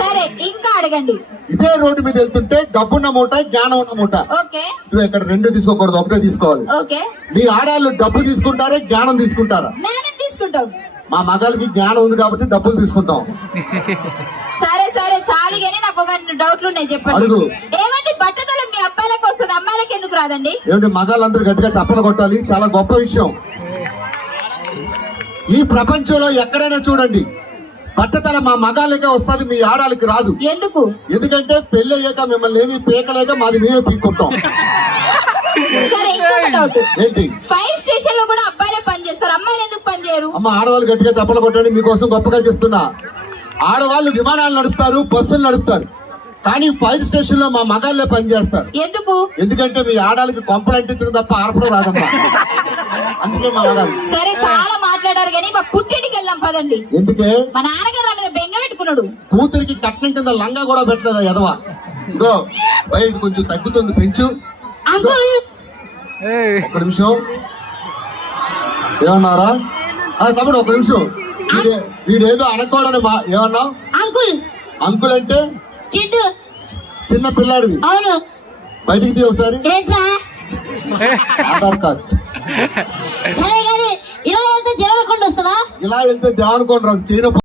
సరే ఇంకా అడగండి. ఇదే రోడ్డు మీద వెళ్తుంటే డబ్బున్న మూట, జ్ఞానం ఉన్న మూట. ఓకే నువ్వు ఇక్కడ రెండు తీసుకోకూడదు, ఒకటే తీసుకోవాలి. ఓకే. మీ ఆడాళ్ళు డబ్బు తీసుకుంటారా, జ్ఞానం తీసుకుంటారా? జ్ఞానం తీసుకుంటాం. మా మగాళ్ళకి జ్ఞానం ఉంది కాబట్టి డబ్బులు తీసుకుంటాం. సరే సరే చాలు గానీ నాకు ఒక డౌట్లు ఉన్నాయి, చెప్పండి. అడుగు. ఏమండి బట్టతల మీ అబ్బాయిలకు వస్తుంది, అమ్మాయిలకు ఎందుకు రాదండి? ఏమిటి మగాళ్ళందరూ గట్టిగా చప్పలు కొట్టాలి, చాలా గొప్ప విషయం. ఈ ప్రపంచంలో ఎక్కడైనా చూడండి, బట్టతల మా మగాళ్ళకే వస్తుంది, మీ ఆడాలకి రాదు. ఎందుకు? ఎందుకంటే పెళ్లి అయ్యాక మిమ్మల్ని ఏమి పీకలేక మాది మేమే పీక్కుంటాం. సరే ఇంకొక డౌట్ ఏంటి? ఫైర్ స్టేషన్ లో కూడా అబ్బాయిలే పని చేస్తారు, అమ్మాయిలు ఎందుకు పని చేయరు? అమ్మ ఆడవాళ్ళు గట్టిగా చప్పలు కొట్టండి, మీకోసం గొప్పగా చెప్తున్నా. ఆడవాళ్ళు విమానాలు నడుపుతారు, బస్సులు నడుపుతారు, కానీ ఫైర్ స్టేషన్ లో మా మగాళ్ళే పని చేస్తారు. ఎందుకు? ఎందుకంటే మీ ఆడాలకి కొంపలు అంటించడం తప్ప ఆర్పడం రాదమ్మా, అందుకే మా మగాళ్ళు. సరే చాలా మాట్లాడారు కానీ మా పుట్టింటికి వెళ్దాం పదండి. ఎందుకే? మా నాన్నగారు నా మీద బెంగ పెట్టుకున్నాడు. కూతురికి కట్నం కింద లంగా కూడా పెట్టలేదా ఎదవా? ఇదో ఇది కొంచెం తగ్గుతుంది, పెంచు. ఒక నిమిషం, ఏమన్నారా తమ్ముడు? ఒక నిమిషం, వీడేదో అనకూడని ఏమన్నావు? అంకుల్. అంకుల్ అంటే చిన్న పిల్లాడివి. అవును. బయటికి తీ ఒకసారి ఆధార్ కార్డ్. సరే కానీ ఇలా వెళ్తే దేవరకొండ వస్తుందా? ఇలా వెళ్తే దేవరకొండ రాదు, చైనా